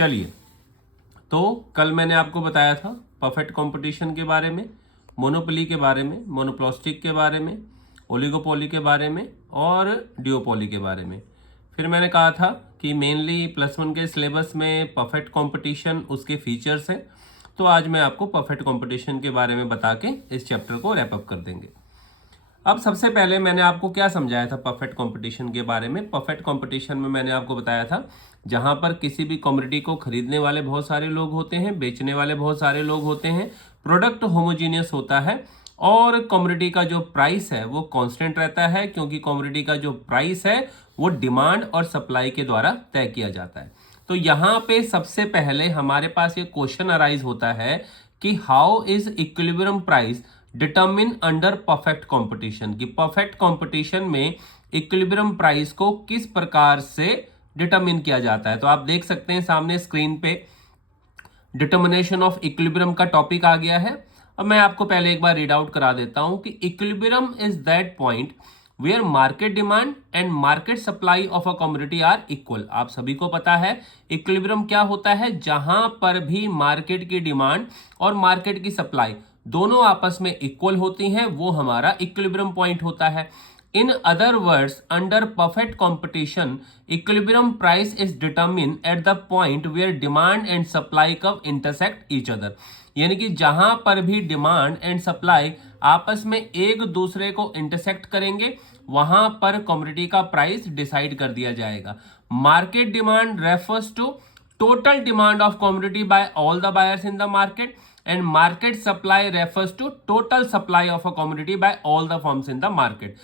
चलिए, तो कल मैंने आपको बताया था परफेक्ट कंपटीशन के बारे में, मोनोपोली के बारे में, मोनोपोलिस्टिक के बारे में, ओलिगोपोली के बारे में और डिओपोली के बारे में। फिर मैंने कहा था कि मेनली +1 के सिलेबस में परफेक्ट कंपटीशन उसके फीचर्स हैं। तो आज मैं आपको परफेक्ट कंपटीशन के बारे में बता के इस चैप्टर को रैप अप कर देंगे। अब सबसे पहले मैंने आपको क्या समझाया था परफेक्ट कंपटीशन के बारे में। परफेक्ट कंपटीशन में मैंने आपको बताया था जहां पर किसी भी कमोडिटी को खरीदने वाले बहुत सारे लोग होते हैं, बेचने वाले बहुत सारे लोग होते हैं, प्रोडक्ट होमोजीनियस होता है और कमोडिटी का जो प्राइस है वो कांस्टेंट रहता है, क्योंकि कमोडिटी का जो प्राइस है वो डिमांड और सप्लाई के द्वारा तय किया जाता है। तो यहाँ पे सबसे पहले हमारे पास ये क्वेश्चन अराइज होता है कि how is equilibrium price determine under perfect competition, कि परफेक्ट कंपटीशन में इक्विलिब्रियम प्राइस को किस प्रकार से डिटरमिन किया जाता है। तो आप देख सकते हैं सामने स्क्रीन पे डिटर्मिनेशन ऑफ इक्विलिब्रियम का टॉपिक आ गया है। अब मैं आपको पहले एक बार रीड आउट करा देता हूं कि equilibrium is that point where market demand and market supply of a commodity are equal. आप सभी को पता है इक्विलिब्रियम क्या होता है, जहां पर भी मार्केट की डिमांड और मार्केट की सप्लाई दोनों आपस में इक्वल होती हैं, वो हमारा इक्विलिब्रियम पॉइंट होता है। In other words, under perfect competition equilibrium price is determine at the point where demand and supply curve intersect each other. यानी कि जहां पर भी डिमांड एंड सप्लाई आपस में एक दूसरे को इंटरसेक्ट करेंगे वहां पर कमोडिटी का प्राइस डिसाइड कर दिया जाएगा। Market demand refers to total demand of commodity by all the buyers in the market and market supply refers to total supply of a commodity by all the firms in the market।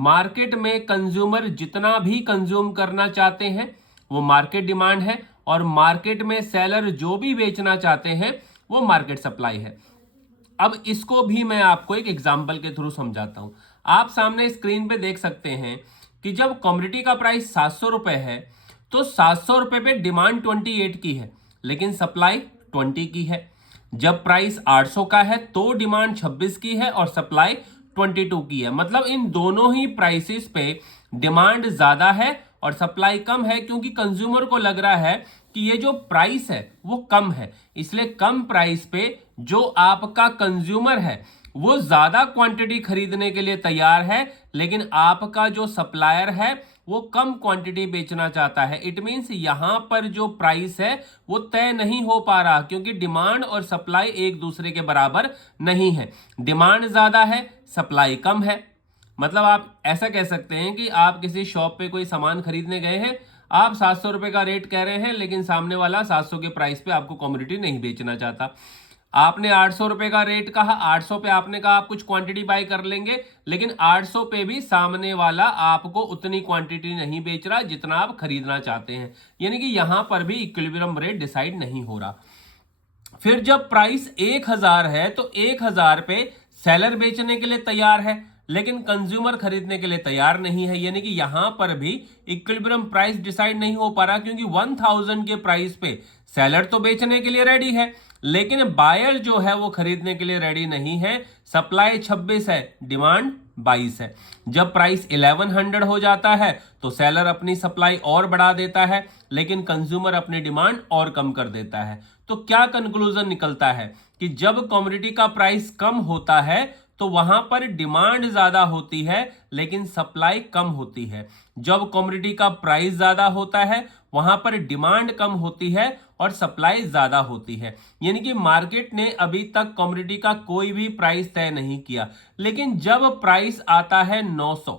Market में consumer जितना भी consume करना चाहते हैं वो market demand है और market में सेलर जो भी बेचना चाहते हैं वो मार्केट सप्लाई है। अब इसको भी मैं आपको एक एग्जांपल के थ्रू समझाता हूं। आप सामने स्क्रीन पे देख सकते हैं कि जब कमोडिटी का प्राइस 700 रुपए है तो 700 रुपए पे डिमांड 28 की है लेकिन सप्लाई 20 की है। जब प्राइस 800 का है तो डिमांड 26 की है और सप्लाई 22 की है। मतलब इन दोनों ही प्राइसेस पे डिमांड ज्यादा है और सप्लाई कम है, क्योंकि कंज्यूमर को लग रहा है कि ये जो प्राइस है वो कम है, इसलिए कम प्राइस पे जो आपका कंज्यूमर है वो ज्यादा क्वांटिटी खरीदने के लिए तैयार है, लेकिन आपका जो सप्लायर है वो कम क्वांटिटी बेचना चाहता है। इट मींस यहां पर जो प्राइस है वो तय नहीं हो पा रहा, क्योंकि डिमांड और सप्लाई एक दूसरे के बराबर नहीं है। डिमांड ज्यादा है, सप्लाई कम है। मतलब आप ऐसा कह सकते हैं कि आप किसी शॉप पे कोई सामान खरीदने गए हैं, आप 700 रुपए का रेट कह रहे हैं लेकिन सामने वाला 700 के प्राइस पे आपको कमोडिटी नहीं बेचना चाहता। आपने 800 रुपए का रेट कहा, 800 पे आपने कहा आप कुछ क्वांटिटी बाय कर लेंगे, लेकिन 800 पे भी सामने वाला आपको उतनी क्वांटिटी नहीं बेच रहा जितना आप खरीदना चाहते हैं। यानी कि यहां पर भी इक्विलिब्रियम रेट डिसाइड नहीं हो रहा। फिर जब प्राइस 1000 है तो 1000 पे सेलर बेचने के लिए तैयार है लेकिन कंज्यूमर खरीदने के लिए तैयार नहीं है। यानी कि यहां पर भी इक्विलिब्रियम प्राइस डिसाइड नहीं हो पा रहा, क्योंकि 1000 के प्राइस पे सेलर तो बेचने के लिए रेडी है लेकिन बायर जो है वो खरीदने के लिए रेडी नहीं है। सप्लाई 26 है, डिमांड 22 है। जब प्राइस 1100 हो जाता है तो सेलर अपनी सप्लाई और बढ़ा देता है लेकिन कंज्यूमर अपनी डिमांड और कम कर देता है। तो क्या कंक्लूजन निकलता है कि जब कमोडिटी का प्राइस कम होता है तो वहां पर डिमांड ज्यादा होती है लेकिन सप्लाई कम होती है। जब कमोडिटी का प्राइस ज्यादा होता है वहां पर डिमांड कम होती है और सप्लाई ज्यादा होती है। यानी कि मार्केट ने अभी तक कमोडिटी का कोई भी प्राइस तय नहीं किया, लेकिन जब प्राइस आता है 900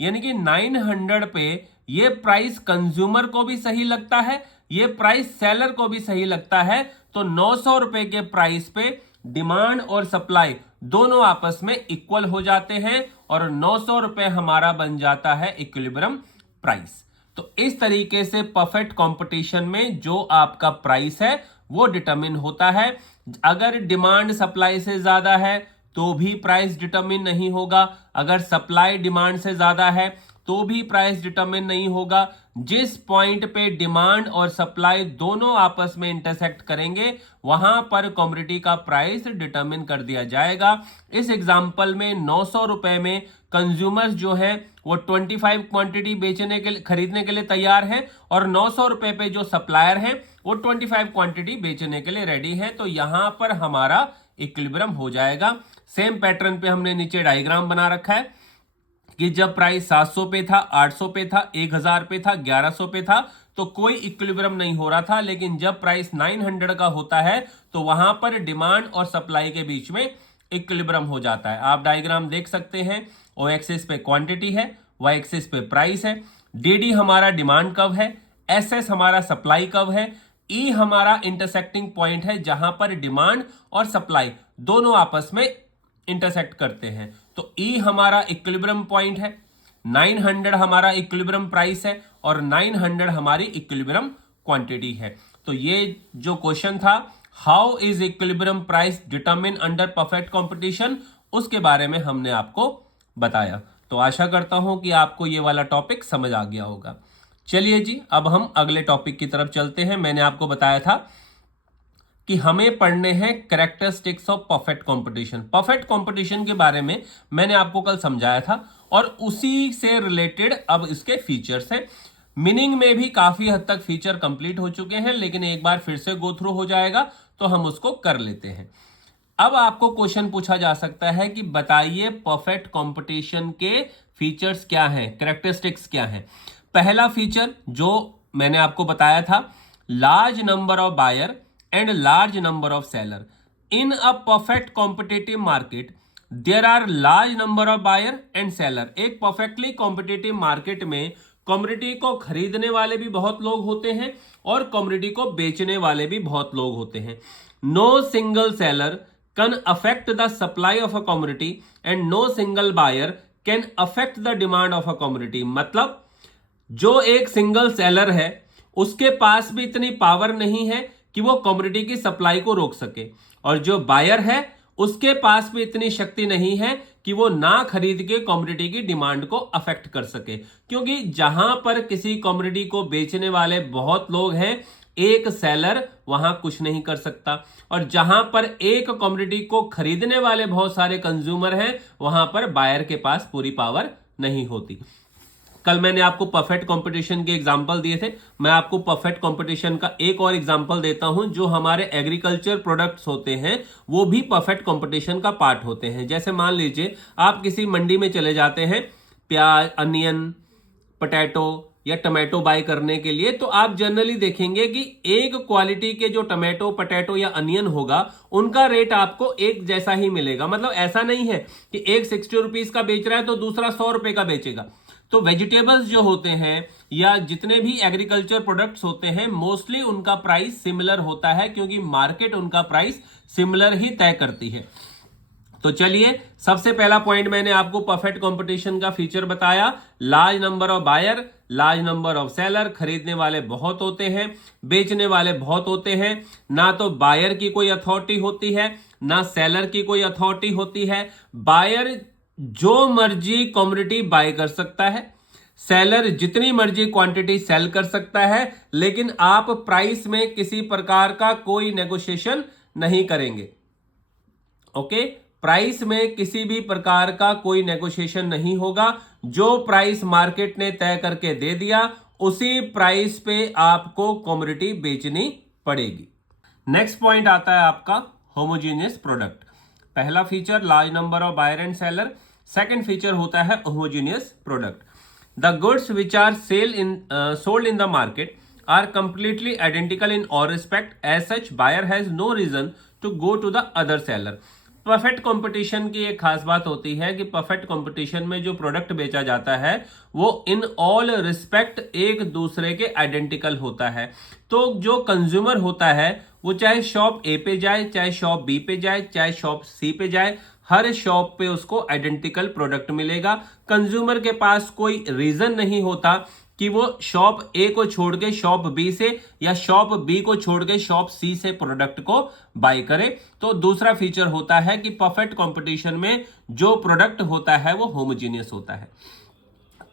यानी कि 900 पे ये प्राइस कंज्यूमर को भी सही लगता है, ये प्राइस सेलर को भी सही लगता है, तो 900 रुपए के प्राइस पे डिमांड और सप्लाई दोनों आपस में इक्वल हो जाते हैं और 900 रुपए हमारा बन जाता है इक्विलिब्रियम प्राइस। तो इस तरीके से परफेक्ट कंपटीशन में जो आपका प्राइस है वो डिटरमिन होता है। अगर डिमांड सप्लाई से ज्यादा है तो भी प्राइस डिटरमिन नहीं होगा, अगर सप्लाई डिमांड से ज्यादा है तो भी प्राइस डिटरमिन नहीं होगा। जिस पॉइंट पे डिमांड और सप्लाई दोनों आपस में इंटरसेक्ट करेंगे वहां पर कमोडिटी का प्राइस डिटरमिन कर दिया जाएगा। इस एग्जांपल में 900 रुपए में कंज्यूमर्स जो है वो 25 क्वांटिटी बेचने के लिए, खरीदने के लिए तैयार हैं, और 900 रुपए पे जो सप्लायर हैं वो 25 क्वांटिटी बेचने के लिए रेडी है। तो यहां पर हमारा इक्विलिब्रियम हो जाएगा। सेम पैटर्न पे हमने नीचे डायग्राम बना रखा है कि जब प्राइस 700 पे था, 800 पे था, 1000 पे था, 1100 पे था, तो कोई इक्विलिब्रियम नहीं हो रहा था। लेकिन जब प्राइस 900 का होता है तो वहां पर डिमांड और सप्लाई के बीच में इक्विलिब्रियम हो जाता है। आप डायग्राम देख सकते हैं, ओ एक्सिस पे क्वांटिटी है, वाई एक्सिस पे प्राइस है, डीडी हमारा डिमांड कर्व है, एसएस हमारा सप्लाई कर्व है, ई हमारा इंटरसेक्टिंग पॉइंट है जहां पर डिमांड और सप्लाई दोनों आपस में इंटरसेक्ट करते हैं। तो ई हमारा इक्विलिब्रियम पॉइंट है, 900 हमारा इक्विलिब्रियम प्राइस है, और 900 हमारी इक्विलिब्रियम क्वांटिटी है। तो ये जो क्वेश्चन था, how is equilibrium price determine under perfect competition, उसके बारे में हमने आपको बताया। तो आशा करता हूं कि आपको ये वाला टॉपिक समझ आ गया होगा। चलिए जी, अब हम अगले टॉपिक की तरफ चलते हैं। मैंने आपको बताया था कि हमें पढ़ने हैं characteristics of perfect competition. Perfect competition के बारे में मैंने आपको कल समझाया था, और उसी से रिलेटेड अब इसके फीचर्स हैं। मीनिंग में भी काफी हद तक फीचर कंप्लीट हो चुके हैं, लेकिन एक बार फिर से गो थ्रू हो जाएगा तो हम उसको कर लेते हैं। अब आपको क्वेश्चन पूछा जा सकता है कि बताइए परफेक्ट कंपटीशन के फीचर्स क्या हैं, कैरेक्टरिस्टिक्स क्या हैं। पहला फीचर जो मैंने आपको बताया था, large number of buyer and large number of seller. In a perfect competitive market, there are large number of buyer and seller. एक perfectly competitive market में कमोडिटी को खरीदने वाले भी बहुत लोग होते हैं और कमोडिटी को बेचने वाले भी बहुत लोग होते हैं। No single seller can affect the supply of a commodity and no single buyer can affect the demand of a commodity. मतलब जो एक सिंगल सेलर है उसके पास भी इतनी पावर नहीं है कि वो कमोडिटी की सप्लाई को रोक सके, और जो बायर है उसके पास भी इतनी शक्ति नहीं है कि वो ना खरीद के कमोडिटी की डिमांड को अफेक्ट कर सके। क्योंकि जहां पर किसी कमोडिटी को बेचने वाले बहुत लोग हैं, एक सेलर वहां कुछ नहीं कर सकता, और जहां पर एक कमोडिटी को खरीदने वाले बहुत सारे कंज्यूमर हैं, वहां पर बायर के पास पूरी पावर नहीं होती। कल मैंने आपको परफेक्ट कंपटीशन के एग्जांपल दिए थे, मैं आपको परफेक्ट कंपटीशन का एक और एग्जांपल देता हूं। जो हमारे एग्रीकल्चर प्रोडक्ट्स होते हैं वो भी परफेक्ट कंपटीशन का पार्ट होते हैं। जैसे मान लीजिए आप किसी मंडी में चले जाते हैं प्याज, अनियन, पोटैटो या टमाटो बाय करने के लिए, तो आप जनरली देखेंगे कि एक क्वालिटी के जो टमाटो, पोटैटो या अनियन होगा उनका रेट आपको एक जैसा ही मिलेगा। मतलब ऐसा नहीं है कि एक 60 रुपीज का बेच रहा है तो दूसरा 100 रुपए का बेचेगा। तो वेजिटेबल्स जो होते हैं या जितने भी एग्रीकल्चर प्रोडक्ट्स होते हैं, मोस्टली उनका प्राइस सिमिलर होता है, क्योंकि मार्केट उनका प्राइस सिमिलर ही तय करती है। तो चलिए, सबसे पहला पॉइंट मैंने आपको परफेक्ट कंपटीशन का फीचर बताया, large number of buyer, large number of seller. खरीदने वाले बहुत होते हैं, बेचने वाले बहुत होते हैं। ना तो बायर की कोई अथॉरिटी होती है, ना सेलर की कोई अथॉरिटी होती है। बायर जो मर्जी कमोडिटी बाय कर सकता है, सेलर जितनी मर्जी क्वांटिटी सेल कर सकता है, लेकिन आप प्राइस में किसी प्रकार का कोई नेगोशिएशन नहीं करेंगे। ओके, प्राइस में किसी भी प्रकार का कोई नेगोशिएशन नहीं होगा। जो प्राइस मार्केट ने तय करके दे दिया उसी प्राइस पे आपको कमोडिटी बेचनी पड़ेगी। नेक्स्ट पॉइंट आता है आपका होमोजीनियस प्रोडक्ट। पहला feature large number of buyer and seller, second feature होता है homogeneous product. The goods which are sold in the market are completely identical in all respect, as such buyer has no reason to go to the other seller. Perfect competition की एक खास बात होती है कि perfect competition में जो product बेचा जाता है वो इन ऑल रिस्पेक्ट एक दूसरे के आइडेंटिकल होता है। तो जो कंज्यूमर होता है वो चाहे शॉप ए पे जाए, चाहे शॉप बी पे जाए, चाहे शॉप सी पे जाए, हर शॉप पे उसको आइडेंटिकल प्रोडक्ट मिलेगा। कंज्यूमर के पास कोई रीजन नहीं होता कि वो शॉप ए को छोड़ के शॉप बी से या शॉप बी को छोड़ के शॉप सी से प्रोडक्ट को बाय करे। तो दूसरा फीचर होता है कि परफेक्ट कंपटीशन में जो प्रोडक्ट होता है वो होमोजीनियस होता है।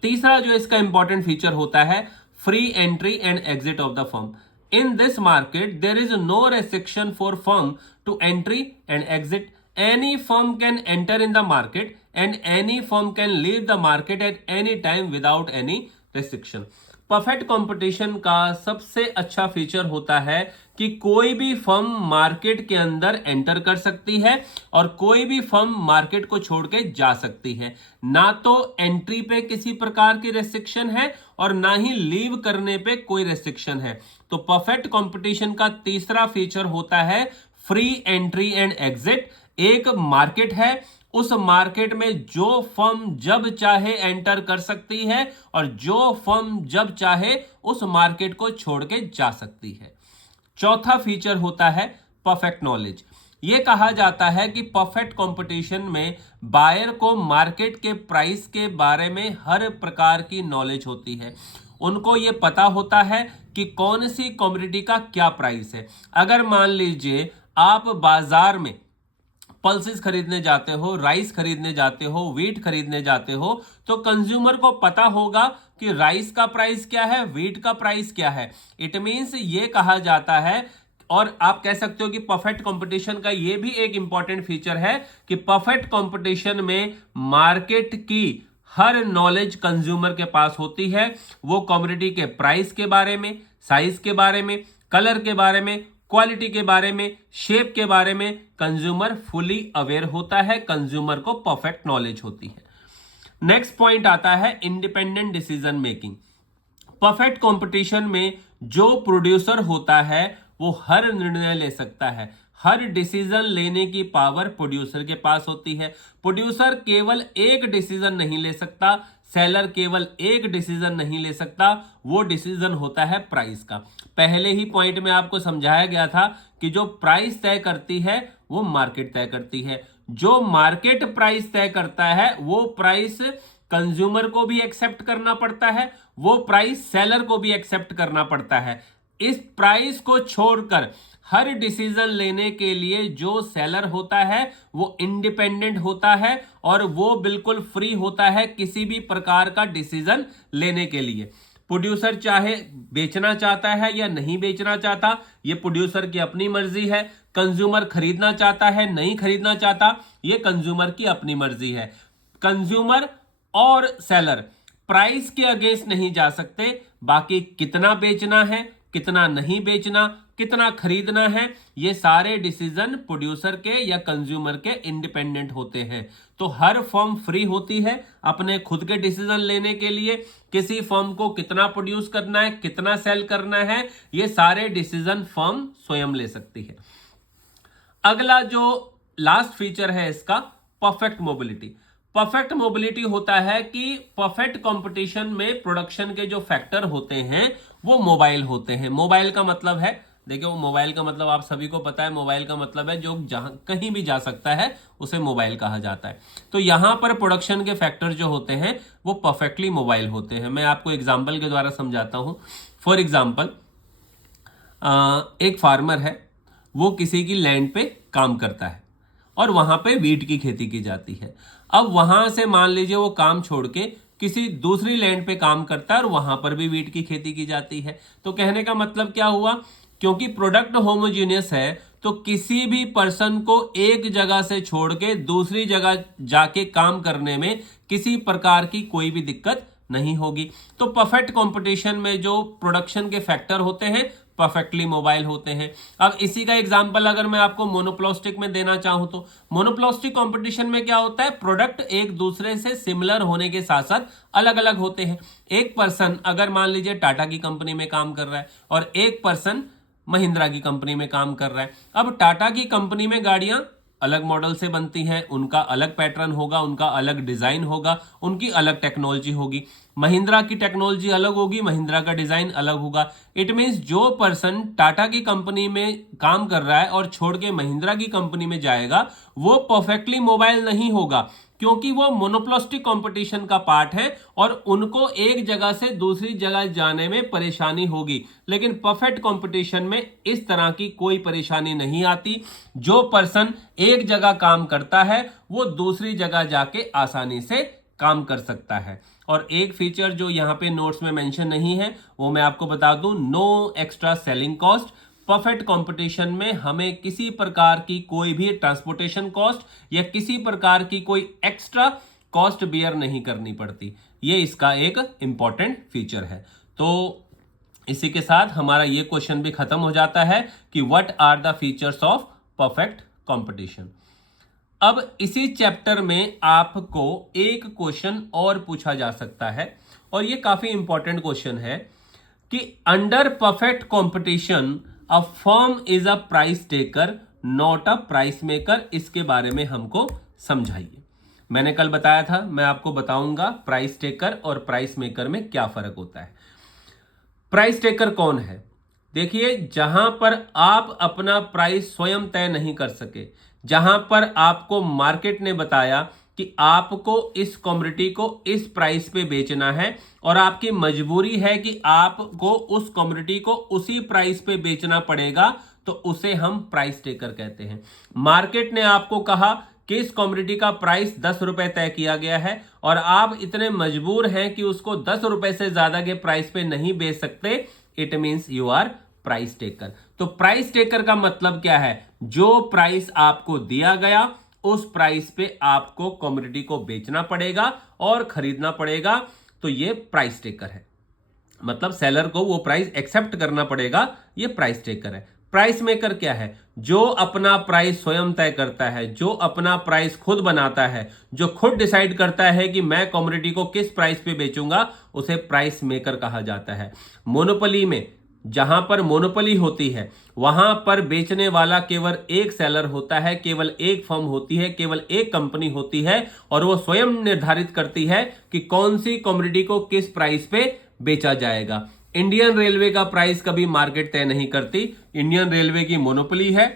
तीसरा जो इसका इंपॉर्टेंट फीचर होता है, free entry and exit of the firm. In this market there is no restriction for firm to entry and exit any firm can enter in the market and any firm can leave the market at any time without any restriction. Perfect competition का सबसे अच्छा feature होता है कि कोई भी firm market के अंदर एंटर कर सकती है और कोई भी फर्म मार्केट को छोड़ के जा सकती है। ना तो एंट्री पे किसी प्रकार की रेस्ट्रिक्शन है और ना ही लीव करने पे कोई रेस्ट्रिक्शन है। तो परफेक्ट कंपटीशन का तीसरा फीचर होता है फ्री एंट्री एंड एग्जिट। एक मार्केट है, उस मार्केट में जो फर्म जब चाहे एंटर कर सकती है और जो फर्म जब चाहे उस मार्केट को छोड़ के जा सकती है। चौथा फीचर होता है परफेक्ट नॉलेज। यह कहा जाता है कि परफेक्ट कंपटीशन में बायर को मार्केट के प्राइस के बारे में हर प्रकार की नॉलेज होती है। उनको यह पता होता है कि कौन सी कमोडिटी का क्या प्राइस है। अगर मान लीजिए आप बाजार में पल्सेस खरीदने जाते हो, राइस खरीदने जाते हो, व्हीट खरीदने जाते हो, तो कंज्यूमर को पता होगा कि राइस का प्राइस क्या है, व्हीट का प्राइस क्या है। इट मींस ये कहा जाता है, और आप कह सकते हो कि परफेक्ट कंपटीशन का ये भी एक इंपॉर्टेंट फीचर है कि परफेक्ट कंपटीशन में मार्केट की हर नॉलेज कंज्यूमर के पास होती है। वो कमोडिटी के प्राइस के बारे में, साइज के बारे में, कलर के बारे में, क्वालिटी के बारे में, शेप के बारे में कंज्यूमर फुली अवेयर होता है। कंज्यूमर को परफेक्ट नॉलेज होती है। नेक्स्ट पॉइंट आता है independent decision making. Perfect competition में जो प्रोड्यूसर होता है वो हर निर्णय ले सकता है। हर डिसीजन लेने की पावर प्रोड्यूसर के पास होती है। प्रोड्यूसर केवल एक डिसीजन नहीं ले सकता, सेलर केवल एक डिसीजन नहीं ले सकता, वो डिसीजन होता है प्राइस का। पहले ही पॉइंट में आपको समझाया गया था कि जो प्राइस तय करती है वो मार्केट तय करती है। जो मार्केट प्राइस तय करता है वो प्राइस कंज्यूमर को भी एक्सेप्ट करना पड़ता है, वो प्राइस सेलर को भी एक्सेप्ट करना पड़ता है। इस प्राइस को छोड़कर हर डिसीजन लेने के लिए जो सेलर होता है वो इंडिपेंडेंट होता है और वो बिल्कुल फ्री होता है किसी भी प्रकार का डिसीजन लेने के लिए। प्रोड्यूसर चाहे बेचना चाहता है या नहीं बेचना चाहता, ये प्रोड्यूसर की अपनी मर्जी है। कंज्यूमर खरीदना चाहता है, नहीं खरीदना चाहता, ये कंज्यूमर की अपनी मर्जी है। कंज्यूमर और सेलर प्राइस के अगेंस्ट नहीं जा सकते। बाकी कितना बेचना है, कितना नहीं बेचना, कितना खरीदना है, ये सारे डिसीजन प्रोड्यूसर के या कंज्यूमर के इंडिपेंडेंट होते हैं। तो हर फर्म फ्री होती है अपने खुद के डिसीजन लेने के लिए। किसी फर्म को कितना प्रोड्यूस करना है, कितना सेल करना है, ये सारे डिसीजन फर्म स्वयं ले सकती है। अगला जो लास्ट फीचर है इसका, परफेक्ट मोबिलिटी। परफेक्ट मोबिलिटी होता है कि परफेक्ट कंपटीशन में प्रोडक्शन के जो फैक्टर होते हैं वो मोबाइल होते हैं। मोबाइल का मतलब है, देखिए वो मोबाइल का मतलब आप सभी को पता है, मोबाइल का मतलब है जो जहां कहीं भी जा सकता है उसे मोबाइल कहा जाता है। तो यहां पर प्रोडक्शन के फैक्टर जो होते हैं वो परफेक्टली मोबाइल होते हैं। मैं आपको एग्जाम्पल के द्वारा समझाता हूं। फॉर एग्जाम्पल, एक फार्मर है, वो किसी की लैंड पे काम करता है और वहां पे वीट की खेती की जाती है। अब वहां से मान लीजिए वो काम छोड़ के किसी दूसरी लैंड पे काम करता है और वहां पर भी वीट की खेती की जाती है। तो कहने का मतलब क्या हुआ, क्योंकि प्रोडक्ट होमोजीनियस है तो किसी भी पर्सन को एक जगह से छोड़ के दूसरी जगह जाके काम करने में किसी प्रकार की कोई भी दिक्कत नहीं होगी। तो परफेक्ट कंपटीशन में जो प्रोडक्शन के फैक्टर होते हैं परफेक्टली मोबाइल होते हैं। अब इसी का एग्जांपल अगर मैं आपको मोनोप्लास्टिक में देना चाहूं तो मोनोप्लास्टिक कंपटीशन में क्या होता है, प्रोडक्ट एक दूसरे से सिमिलर होने के साथ साथ अलग अलग होते हैं। एक पर्सन अगर मान लीजिए टाटा की कंपनी में काम कर रहा है और एक पर्सन महिंद्रा की कंपनी में काम कर रहा है। अब टाटा की कंपनी में गाड़ियां अलग मॉडल से बनती हैं, उनका अलग पैटर्न होगा, उनका अलग डिजाइन होगा, उनकी अलग टेक्नोलॉजी होगी। महिंद्रा की टेक्नोलॉजी अलग होगी, महिंद्रा का डिजाइन अलग होगा। इट मींस जो पर्सन टाटा की कंपनी में काम कर रहा है और छोड़ के महिंद्रा की कंपनी में जाएगा वो परफेक्टली मोबाइल नहीं होगा, क्योंकि वो मोनोप्लास्टिक कंपटीशन का पार्ट है और उनको एक जगह से दूसरी जगह जाने में परेशानी होगी। लेकिन परफेक्ट कंपटीशन में इस तरह की कोई परेशानी नहीं आती। जो पर्सन एक जगह काम करता है वो दूसरी जगह जाके आसानी से काम कर सकता है। और एक फीचर जो यहाँ पे नोट्स में मेंशन नहीं है वो मैं आपको बता दूं, no extra selling cost. Perfect competition में हमें किसी प्रकार की कोई भी ट्रांसपोर्टेशन कॉस्ट या किसी प्रकार की कोई एक्स्ट्रा कॉस्ट बियर नहीं करनी पड़ती। ये इसका एक इंपॉर्टेंट फीचर है। तो इसी के साथ हमारा ये क्वेश्चन भी खत्म हो जाता है कि what are the features of perfect competition. अब इसी चैप्टर में आपको एक क्वेश्चन और पूछा जा सकता है और ये काफी इंपॉर्टेंट क्वेश्चन है कि under perfect competition a firm is a price taker not a price maker. इसके बारे में हमको समझाइए। मैंने कल बताया था, मैं आपको बताऊंगा प्राइस टेकर और प्राइस मेकर में क्या फर्क होता है। प्राइस टेकर कौन है? देखिए, जहां पर आप अपना प्राइस स्वयं तय नहीं कर सके, जहां पर आपको मार्केट ने बताया कि आपको इस कमोडिटी को इस प्राइस पे बेचना है और आपकी मजबूरी है कि आपको उस कमोडिटी को उसी प्राइस पे बेचना पड़ेगा, तो उसे हम प्राइस टेकर कहते हैं। मार्केट ने आपको कहा कि इस कमोडिटी का प्राइस 10 रुपए तय किया गया है और आप इतने मजबूर हैं कि उसको 10 रुपए से ज्यादा के प्राइस पे नहीं बेच सकते। It means you are price taker. तो प्राइस टेकर का मतलब क्या है? जो प्राइस आपको दिया गया उस प्राइस पे आपको कमोडिटी को बेचना पड़ेगा और खरीदना पड़ेगा, तो ये प्राइस टेकर है। मतलब सेलर को वो प्राइस एक्सेप्ट करना पड़ेगा, ये प्राइस टेकर है। प्राइस मेकर क्या है? जो अपना प्राइस स्वयं तय करता है, जो अपना प्राइस खुद बनाता है, जो खुद डिसाइड करता है कि मैं कमोडिटी को किस प्राइस पे बेचूंगा, उसे प्राइस मेकर कहा जाता है। मोनोपोली में जहां पर मोनोपोली होती है वहां पर बेचने वाला केवल एक सेलर होता है, केवल एक फर्म होती है, केवल एक कंपनी होती है और वो स्वयं निर्धारित करती है कि कौन सी कमोडिटी को किस प्राइस पे बेचा जाएगा। इंडियन रेलवे का प्राइस कभी मार्केट तय नहीं करती। इंडियन रेलवे की मोनोपोली है,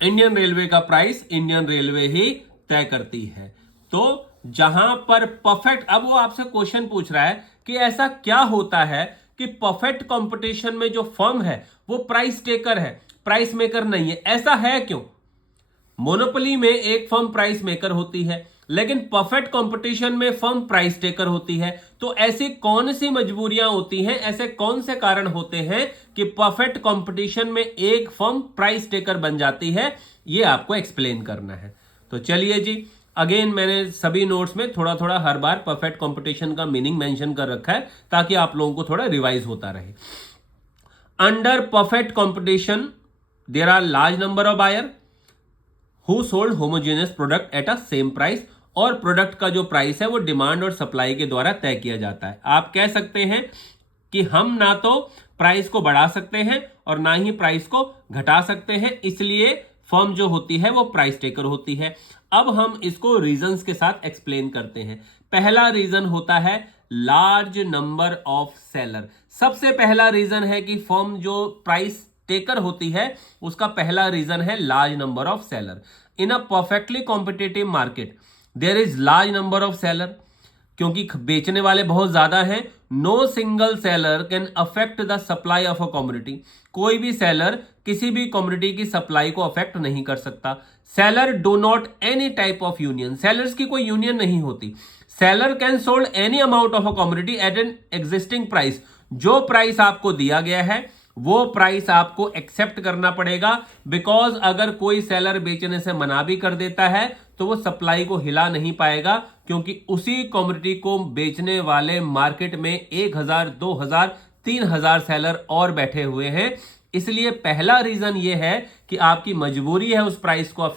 इंडियन रेलवे का प्राइस इंडियन रेलवे ही तय करती है। तो जहां पर परफेक्ट, अब वो आपसे क्वेश्चन पूछ रहा है कि ऐसा क्या होता है कि परफेक्ट कंपटीशन में जो फर्म है वो प्राइस टेकर है, प्राइस मेकर नहीं है। ऐसा है क्यों? मोनोपोली में एक फर्म प्राइस मेकर होती है, लेकिन परफेक्ट कंपटीशन में फर्म प्राइस टेकर होती है। तो ऐसी कौन सी मजबूरियां होती हैं, ऐसे कौन से कारण होते हैं कि परफेक्ट कंपटीशन में एक फर्म प्राइस टेकर बन जाती है? ये आपको एक्सप्लेन करना है। तो चलिए जी, अगेन मैंने सभी नोट्स में थोड़ा थोड़ा हर बार परफेक्ट कंपटीशन का मीनिंग मेंशन कर रखा है ताकि आप लोगों को थोड़ा रिवाइज होता रहे। Under perfect competition there are large number of buyer who sold homogeneous product at a same price. और प्रोडक्ट का जो प्राइस है वो डिमांड और सप्लाई के द्वारा तय किया जाता है। आप कह सकते हैं कि हम ना तो प्राइस को बढ़ा सकते हैं और ना ही प्राइस को घटा सकते हैं, इसलिए फर्म जो होती है वो प्राइस टेकर होती है। अब हम इसको रीजंस के साथ एक्सप्लेन करते हैं। पहला रीजन होता है लार्ज नंबर ऑफ सेलर। सबसे पहला रीजन है कि फर्म जो प्राइस टेकर होती है उसका पहला रीजन है large number of seller. In a perfectly competitive market there is large number of seller. क्योंकि बेचने वाले बहुत ज्यादा हैं, no single seller can affect the supply of a commodity. कोई भी सेलर किसी भी कमोडिटी की सप्लाई को अफेक्ट नहीं कर सकता। Seller do not any type of union, sellers की कोई यूनियन नहीं होती। Seller can sold any amount of a commodity at an existing price. जो प्राइस आपको दिया गया है वो प्राइस आपको एक्सेप्ट करना पड़ेगा, बिकॉज अगर कोई सेलर बेचने से मना भी कर देता है तो वो सप्लाई को हिला नहीं पाएगा, क्योंकि उसी कमोडिटी को बेचने वाले मार्केट में 1000, 2000, 3000 सेलर और बैठे हुए हैं। इसलिए पहला रीजन ये है कि आपकी मजबूरी है उस प्राइस को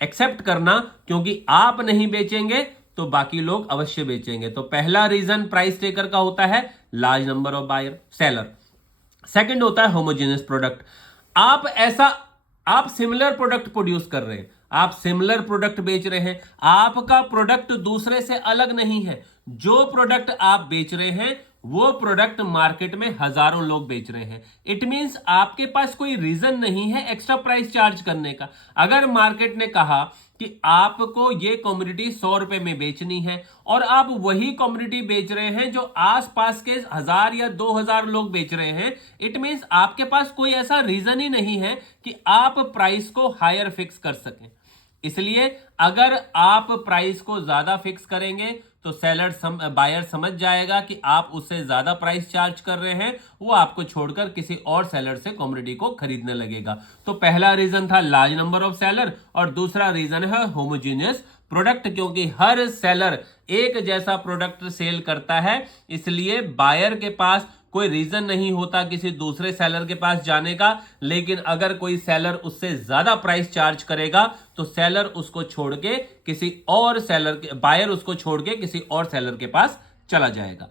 एक्सेप्ट करना, क्योंकि आप नहीं बेचेंगे तो बाकी लोग अवश्य बेचेंगे। तो पहला रीजन प्राइस टेकर का होता है large number of buyer seller. Second होता है होमोजेनियस प्रोडक्ट। आप सिमिलर प्रोडक्ट प्रोड्यूस कर रहे हैं, आप सिमिलर प्रोडक्ट बेच रहे हैं, आपका प्रोडक्ट दूसरे से अलग नहीं है। जो प्रोडक्ट आप बेच रहे हैं वो प्रोडक्ट मार्केट में हजारों लोग बेच रहे हैं। इट मींस आपके पास कोई रीजन नहीं है एक्स्ट्रा प्राइस चार्ज करने का। अगर मार्केट ने कहा कि आपको ये कमोडिटी 100 रुपए में बेचनी है और आप वही कमोडिटी बेच रहे हैं जो आसपास के 1000 या 2000 लोग बेच रहे हैं, इट मींस आपके पास कोई ऐसा रीजन ही नहीं है कि आप प्राइस को हायर फिक्स कर सकें। इसलिए अगर आप प्राइस को ज्यादा फिक्स करेंगे तो बायर समझ जाएगा कि आप उससे ज्यादा प्राइस चार्ज कर रहे हैं, वो आपको छोड़कर किसी और सेलर से कमोडिटी को खरीदने लगेगा। तो पहला रीजन था लार्ज नंबर ऑफ सेलर, और दूसरा रीजन है होमोजीनियस प्रोडक्ट, क्योंकि हर सेलर एक जैसा प्रोडक्ट सेल करता है, इसलिए बायर के पास कोई रीजन नहीं होता किसी दूसरे सेलर के पास जाने का। लेकिन अगर कोई सेलर उससे ज्यादा प्राइस चार्ज करेगा तो सेलर उसको छोड़ के किसी और बायर उसको छोड़ के किसी और सेलर के पास चला जाएगा।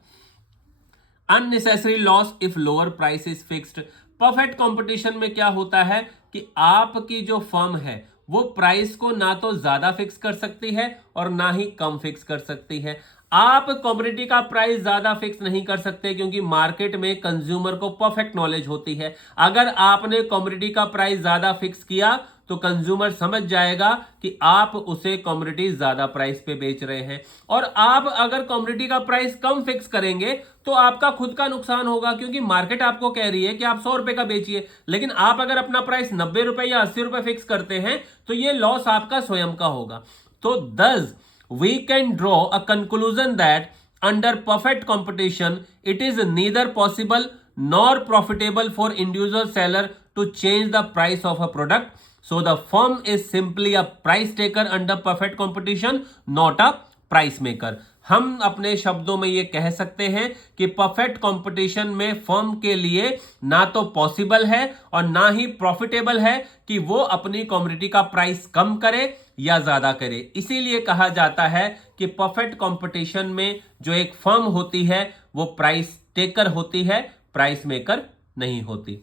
Unnecessary loss if lower price is fixed. Perfect competition में क्या होता है कि आपकी जो फर्म है वो प्राइस को ना तो ज्यादा फिक्स कर सकती है और ना ही कम फिक्स कर सकती है। आप कमोडिटी का प्राइस ज्यादा फिक्स नहीं कर सकते क्योंकि मार्केट में कंज्यूमर को परफेक्ट नॉलेज होती है। अगर आपने कमोडिटी का प्राइस ज्यादा फिक्स किया तो कंज्यूमर समझ जाएगा कि आप उसे कमोडिटी ज्यादा प्राइस पे बेच रहे हैं, और आप अगर कमोडिटी का प्राइस कम फिक्स करेंगे तो आपका खुद का नुकसान होगा, क्योंकि मार्केट आपको कह रही है कि आप 100 रुपए का बेचिए, लेकिन आप अगर अपना प्राइस 90 रुपए या 80 रुपए फिक्स करते हैं तो ये लॉस आपका स्वयं का होगा। तो thus we can draw a conclusion that under perfect competition it is neither possible nor profitable for individual seller to change the price of a product. So the firm is simply a price taker under perfect competition, not a price maker. हम अपने शब्दों में ये कह सकते हैं कि perfect competition में फर्म के लिए ना तो पॉसिबल है और ना ही प्रॉफिटेबल है कि वो अपनी कमोडिटी का प्राइस कम करे या ज्यादा करे। इसीलिए कहा जाता है कि परफेक्ट कंपटीशन में जो एक फर्म होती है वो प्राइस टेकर होती है, प्राइस मेकर नहीं होती।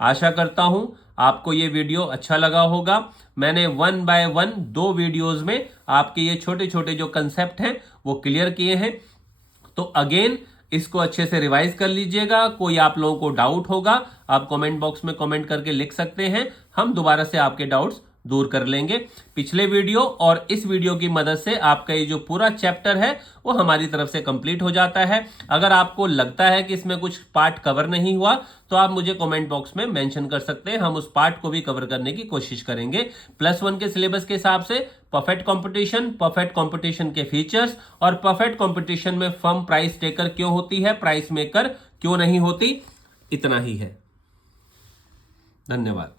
आशा करता हूं आपको ये वीडियो अच्छा लगा होगा। मैंने 1 बाय 1 2 वीडियोस में आपके ये छोटे छोटे जो कंसेप्ट हैं वो क्लियर किए हैं। तो अगेन इसको अच्छे से रिवाइज कर लीजिएगा। कोई आप लोगों को डाउट होगा आप कमेंट बॉक्स में कमेंट करके लिख सकते हैं, हम दोबारा से आपके डाउट्स दूर कर लेंगे। पिछले वीडियो और इस वीडियो की मदद से आपका ये जो पूरा चैप्टर है वो हमारी तरफ से कंप्लीट हो जाता है। अगर आपको लगता है कि इसमें कुछ पार्ट कवर नहीं हुआ तो आप मुझे कमेंट बॉक्स में मेंशन कर सकते हैं, हम उस पार्ट को भी कवर करने की कोशिश करेंगे। +1 के सिलेबस के हिसाब से परफेक्ट कंपटीशन के फीचर्स और परफेक्ट कंपटीशन में फर्म प्राइस टेकर क्यों होती है, प्राइस मेकर क्यों नहीं होती, इतना ही है। धन्यवाद।